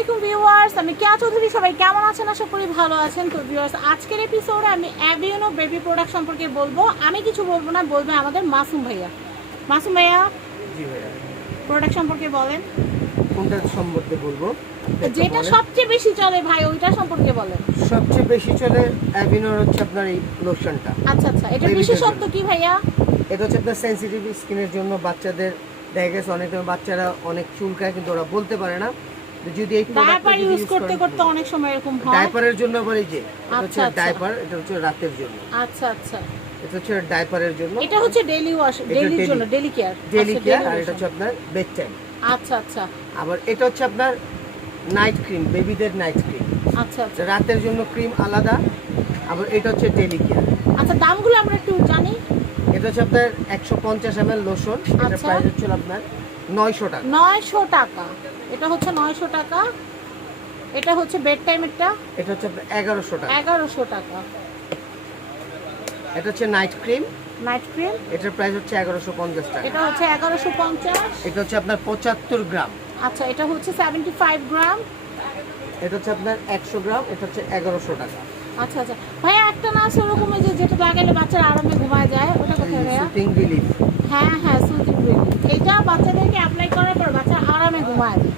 আলাইকুম ভিউয়ার্স, আমি কেয়া চৌধুরী। সবাই কেমন আছেন? আশা করি ভালো আছেন। তো ভিউয়ার্স, আজকের এপিসোডে আমি অ্যাভিনো বেবি প্রোডাক্ট সম্পর্কে বলবো। আমি কিছু বলবো না, বলবে আমাদের মাসুম ভাইয়া। মাসুম ভাইয়া, জি ভাইয়া, প্রোডাক্ট সম্পর্কে বলেন। কোনটা সম্পর্কে বলবো? যেটা সবচেয়ে বেশি চলে ভাই, ওইটা সম্পর্কে বলেন। সবচেয়ে বেশি চলে অ্যাভিনোর হচ্ছে আপনার এই লোশনটা। আচ্ছা আচ্ছা, এটা বিশেষত্ব কি ভাইয়া? এটা হচ্ছে আপনার সেনসিটিভ স্কিনের জন্য। বাচ্চাদের দেখা গেছে অনেক সময় বাচ্চারা অনেক চুলকায়, কিন্তু ওরা বলতে পারে না। যদি এই ডায়াপার ইউজ করতে করতে অনেক সময় এরকম হয়। ডায়াপারের জন্য আবার এই যে এটা হচ্ছে আচ্ছা। ডায়াপার, এটা হচ্ছে রাতের জন্য। আচ্ছা আচ্ছা, এটা হচ্ছে ডায়াপারের জন্য। এটা হচ্ছে ডেইলি ওয়াশ, ডেইলির জন্য, ডেইলি কেয়ার। Daily care. আর এটা হচ্ছে আপনার বেড টাইম। আচ্ছা আচ্ছা আবার এটা হচ্ছে আপনার নাইট ক্রিম, বেবিদের নাইট ক্রিম। আচ্ছা আচ্ছা রাতের জন্য ক্রিম আলাদা। আবার এটা হচ্ছে ডেইলি কেয়ার। আচ্ছা, দামগুলো আমরা একটু জানি। এটা হচ্ছে আপনার 150 ml লোশন। এটা আচ্ছা। প্রাইস হচ্ছে আপনার 900 টাকা। 900 টাকা। এটা হচ্ছে 900 টাকা। এটা হচ্ছে বেড টাইমেরটা। এটা হচ্ছে আপনার 1100 টাকা। 1100 টাকা। এটা হচ্ছে নাইট ক্রিম। নাইট ক্রিম, এটার প্রাইস হচ্ছে 1150 টাকা। এটা হচ্ছে 1150। এটা হচ্ছে আপনার 75 গ্রাম। আচ্ছা, এটা হচ্ছে 75 গ্রাম। এটা হচ্ছে আপনার 100 গ্রাম। এটা হচ্ছে 1100 টাকা। আচ্ছা আচ্ছা ভাইয়া, একটা না আছে ওরকম, ওই যে যেটা লাগাইলে বাচ্চারা আরামে ঘুমায় যায়, ওটা কোথায় ভাইয়া? Soothing relief. হ্যাঁ হ্যাঁ, সুতিং রিলিফ। এটা বাচ্চাদেরকে অ্যাপ্লাই করার পর বাচ্চা আরামে ঘুমায় যায়।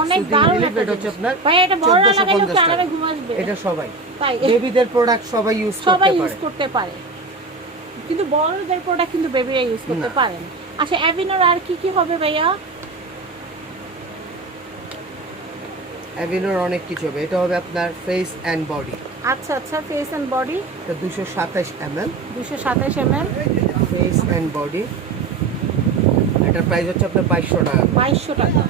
অনেক সুতিং দারুণ রিলিফ। একটা এটা হচ্ছে জিনিস। আপনার ভাইয়া, এটা বড়রা লাগাইলে 1450 কি আরামে টাকা। ঘুমাবে? এটা সবাই, তাই বেবিদের প্রোডাক্ট সবাই ইউজ সবাই করতে ইউজ পারে। করতে পারে, কিন্তু বড়দের প্রোডাক্ট কিন্তু বেবিরা ইউজ করতে না। পারেন। আচ্ছা, অ্যাভিনোর আর কি কি হবে ভাইয়া? অ্যাভিনোর অনেক কিছু হবে। এটা হবে আপনার ফেস এন্ড বডি। আচ্ছা আচ্ছা, ফেস এন্ড বডি। এটা 227 ml 227 ml। Face and body. এটার প্রাইস হচ্ছে আপনার 2200 টাকা। 2200 টাকা।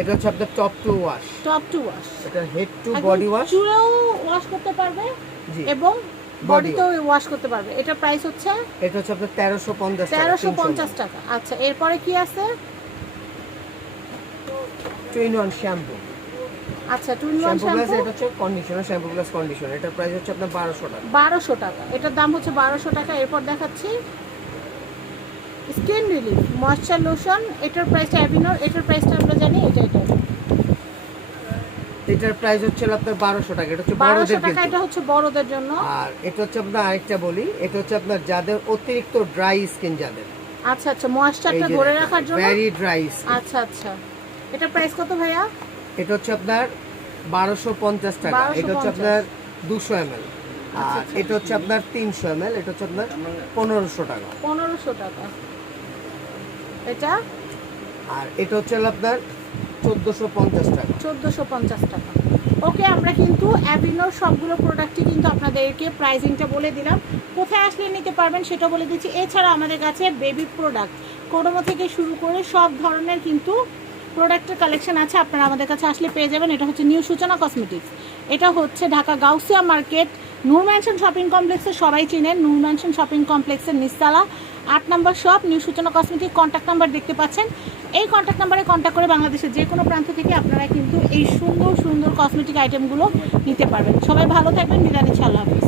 এটা হচ্ছে আপনার top to wash. Top to wash, এটা হেড টু বডি ওয়াশ। চুলেও ওয়াশ করতে পারবে জি। এবং Body বডিতেও ওয়াশ করতে পারবে। এটা প্রাইস হচ্ছে এটা হচ্ছে আপনার 1350 টাকা। 1350 টাকা। আচ্ছা, এরপরে কি আছে? 2-in-1 shampoo. আচ্ছা, two in one shampoo plus shampoo. এটা হচ্ছে কন্ডিশনার, শ্যাম্পু প্লাস কন্ডিশনার। এটার প্রাইস হচ্ছে আপনার 1200 টাকা। 1200 টাকা। এটার দাম হচ্ছে 1200 টাকা। এরপর দেখাচ্ছি স্কিন রিলিফ ময়েশ্চার লোশন। এটার প্রাইসটা অ্যাভিনোর, এটার প্রাইসটা আমরা জানি। এটা এটার প্রাইস হচ্ছে আপনার 1200 টাকা। এটা হচ্ছে 1200 বড়দের টাকা। এটা কিন্তু। হচ্ছে বড়দের জন্য। আর এটা হচ্ছে আপনার আরেকটা বলি, এটা হচ্ছে আপনার যাদের অতিরিক্ত ড্রাই স্কিন, যাদের আচ্ছা আচ্ছা, ময়েশ্চারটা ধরে রাখার জন্য। Very dry. আচ্ছা আচ্ছা, এটা প্রাইস কত ভাইয়া? এটা হচ্ছে আপনার 1250 টাকা। এটা হচ্ছে 1250 আপনার 200 ml। আচ্ছা, আর এটা হচ্ছে আপনার 300 ml। এটা হচ্ছে আপনার 1500 টাকা। 1500 টাকা। এটা আর এটা হচ্ছে আপনার 1450 টাকা। 1450 টাকা। ওকে, আমরা কিন্তু অ্যাভিনোর সবগুলো প্রোডাক্টই কিন্তু আপনাদেরকে প্রাইসিংটা বলে দিলাম। কোথায় আসলে নিতে পারবেন সেটা বলে দিচ্ছি। এছাড়া আমাদের কাছে বেবি প্রোডাক্ট কোডোমো থেকে শুরু করে সব ধরনের কিন্তু প্রোডাক্টের কালেকশন আছে। আপনারা আমাদের কাছে আসলে পেয়ে যাবেন। এটা হচ্ছে নিউ সূচনা কসমেটিক্স। এটা হচ্ছে ঢাকা গাউসিয়া মার্কেট, নূর ম্যানশন শপিং কমপ্লেক্সে। সবাই চিনেন নূর ম্যানশন শপিং কমপ্লেক্সের নিচতলা 8 নম্বর শপ, নিউ সূচনা কসমেটিক। কন্ট্যাক্ট নাম্বার দেখতে পাচ্ছেন। এই কন্ট্যাক্ট নাম্বারে কন্ট্যাক্ট করে বাংলাদেশের যে কোনো প্রান্ত থেকে আপনারা কিন্তু এই সুন্দর সুন্দর কসমেটিক আইটেমগুলো নিতে পারবেন। সবাই ভালো থাকবেন। বিদায় নিচ্ছি, আল্লাহ হাফিজ।